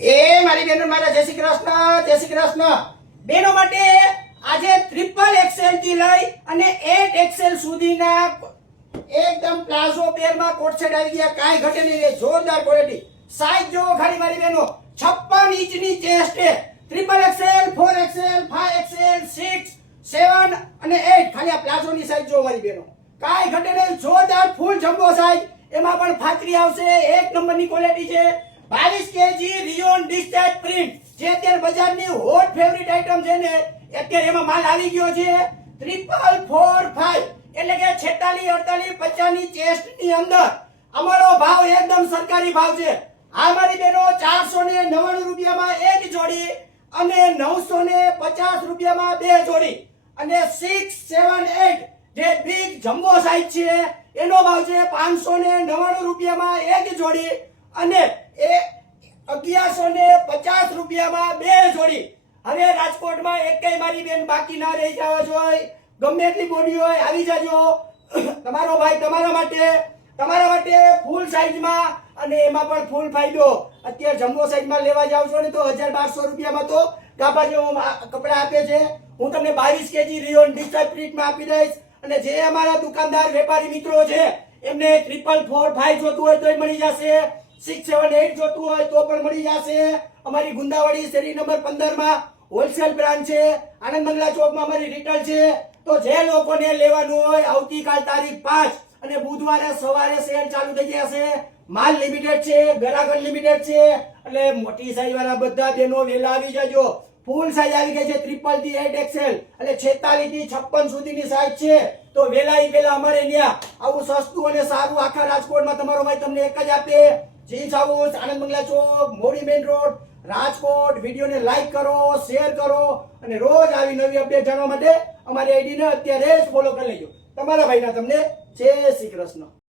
એ મારી બહેનો મારા જય શ્રી કૃષ્ણ, જય શ્રી કૃષ્ણ. બહેનો માટે આજે ટ્રિપલ એક્સેલ થી લઈ અને 8 એક્સેલ સુધીના એકદમ પ્લાઝો પેરમાં કોટ સેટ આવી ગયા. કાંઈ ઘટે નહીં, જોરદાર ક્વોલિટી. સાઈઝ જો ખાલી મારી બહેનો 56 ઇંચની ચેસ્ટ છે. ટ્રિપલ એક્સેલ, 4 એક્સેલ, 5 એક્સેલ, 6, 7 અને 8. ખાલી આ પ્લાઝોની સાઈઝ જો મારી બહેનો, કાંઈ ઘટે નહીં, જોરદાર ફૂલ જમ્બો સાઈઝ. એમાં પણ ફાતરી આવશે, એક નંબરની ક્વોલિટી છે. 22 કેજી રિયોન ડિસ્ટેચ પ્રિન્ટ, જે અત્યારે બજારની હોટ ફેવરિટ આઈટમ છે ને, અત્યારે એમાં માલ આવી ગયો છે. 4445 એટલે કે 46, 48, 50 ની ચેસ્ટ ની અંદર અમારો ભાવ એકદમ સરકારી ભાવ છે. આ મારી બહેનો 499 રૂપિયામાં એક જોડી અને 950 રૂપિયામાં બે જોડી અને 6, 7, 8 જે બિગ જમ્બો સાઈઝ છે એનો ભાવ છે 599 રૂપિયામાં એક જોડી અને 1150 રૂપિયામાં બે જોડી. હવે રાજકોટમાં એકેય મારી બેન બાકી ના રહી જાવ જોઈએ, ગમે એટલી બોડી હોય આવી જાજો. તમારો ભાઈ તમારા માટે ફૂલ સાઈઝમાં અને એમાં પણ ફૂલ ફાયદો. અત્યારે જમ્બો સાઈઝમાં લેવા જાવ છો ને તો 1200 રૂપિયામાં તો ગાભા જેવો કપડા આપે છે. હું તમને 22 કેજી રિયોન ડિસ્ચાર્જ પ્રિન્ટમાં આપી દઈશ. અને જે અમારા દુકાનદાર વેપારી મિત્રો છે એમને 4445 જોતું હોય તોય મળી જશે, 6, 7, 8 જોતું હોય તો પણ મળી જશે. અમારી ગુંદાવાડી શેરી નંબર 15 માં હોલસેલ બ્રાન્ચ છે. આનંદ મંગલા ચોકમાં અમારી રિટેલ છે. તો જે લોકોને લેવાનું હોય આવતીકાલ તારીખ 5 અને બુધવારે સવારે સેલ ચાલુ થઈ જશે. માલ લિમિટેડ છે, ગરાગર લિમિટેડ છે. એટલે મોટી સાઈઝ વાળા બધા બેનો વેલા આવી જજો. ફૂલ સાઈઝ આવી ગઈ છે 3 થી 8 એક્સેલ એટલે 46 થી 56 સુધીની સાઈઝ છે. તો વેલા અમારે ત્યાં આવું સસ્તું અને સારું આખા રાજકોટમાં તમારો ભાઈ તમને એક જ આપે. જીન્સ હાઉસ, આનંદ મંગલા ચોક, મોડી મેઇન રોડ, રાજકોટ. વિડીયોને લાઈક કરો, શેર કરો અને રોજ આવી નવી અપડેટ જાણવા માટે અમારી આઈડીને અત્યારે જ ફોલો કરી લેજો. તમારા ભાઈના તમને જય શ્રી કૃષ્ણ.